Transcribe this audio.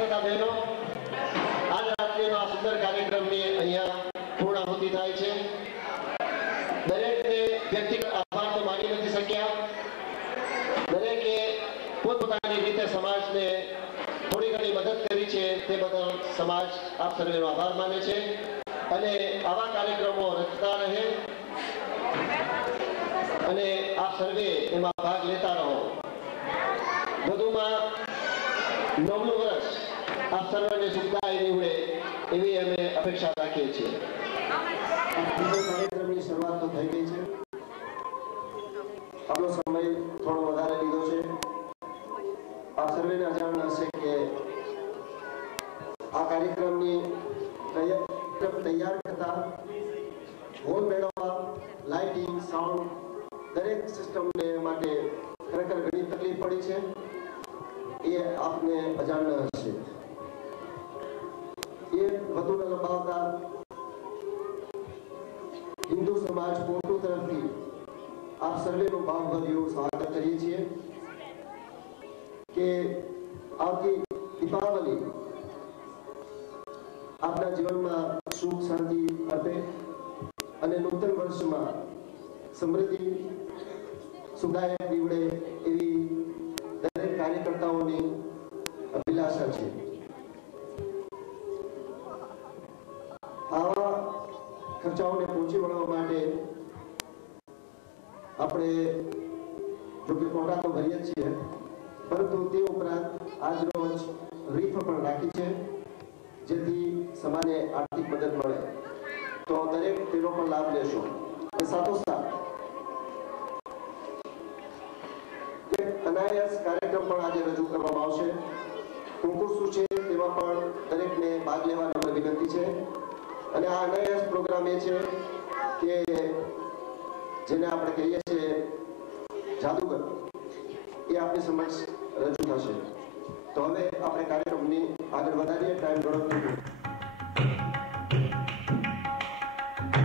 તથા બહેનો, આજ રાત્રિનો આ સુંદર કાર્યક્રમની અહીંયા પૂર્ણાહુતિ થાય છે. દરેકને વ્યક્તિગત આભાર તો માની નથી શક્યા. દરેકે પોતપોતાની રીતે સમાજને થોડી ઘણી મદદ કરી છે, તે બદલ સમાજ આપ સર્વેનો આભાર માને છે અને આવા કાર્યક્રમો રચતા રહે અને આપ સર્વે એમાં ભાગ લેતા રહો. વધુમાં 9મું વર્ષ આપ સર્વને સુખદાયી નીવડે એવી અમે અપેક્ષા રાખીએ છીએ. કાર્યક્રમની શરૂઆત તો થઈ ગઈ છે. આપણો સમય થોડો વધારે લીધો છે. આપ સર્વેને અજાણ હશે કે આ કાર્યક્રમની તૈયાર કરતા હોલ મેળવવા, લાઇટિંગ, સાઉન્ડ દરેક સિસ્ટમને માટે ખરેખર ઘણી તકલીફ પડી છે. એ આપને અજાણ હશે. એ વધુ ન લંબાવતા હિન્દુ સમાજ કોટુ તરફથી આપ સર્વેનું ભાવભર્યું સ્વાગત કરીએ છીએ કે આવતી દીપાવલી આપના જીવનમાં સુખ શાંતિ આપે અને નૂતન વર્ષમાં સમૃદ્ધિ સુખદાયક નીવડે એવી દરેક કાર્યકર્તાઓની અભિલાષા છે. આવા ખર્ચાઓને પહોંચી વળવા માટે આપણે જોકે કોટા તો ભરીએ છીએ, પરંતુ તે ઉપરાંત આજ રોજ રીફ પણ રાખી છે, જેથી સમાજને આર્થિક મદદ મળે. તો દરેક તેનો પણ લાભ લેશો. સાથોસાથ એક અનાયાસ કાર્યક્રમ પણ આજે રજૂ કરવામાં આવશે. કુંકુર શું છે તેમાં પણ દરેકને ભાગ લેવાની નમ્ર વિનંતી છે. અને આ અનાયાસ પ્રોગ્રામ એ છે કે જેને આપણે કહીએ છીએ જાદુગર, એ આપણી સમક્ષ રજૂ થશે. તો હવે આપણે કાર્યક્રમની આગળ વધારીએ. ટાઈમ ઘણો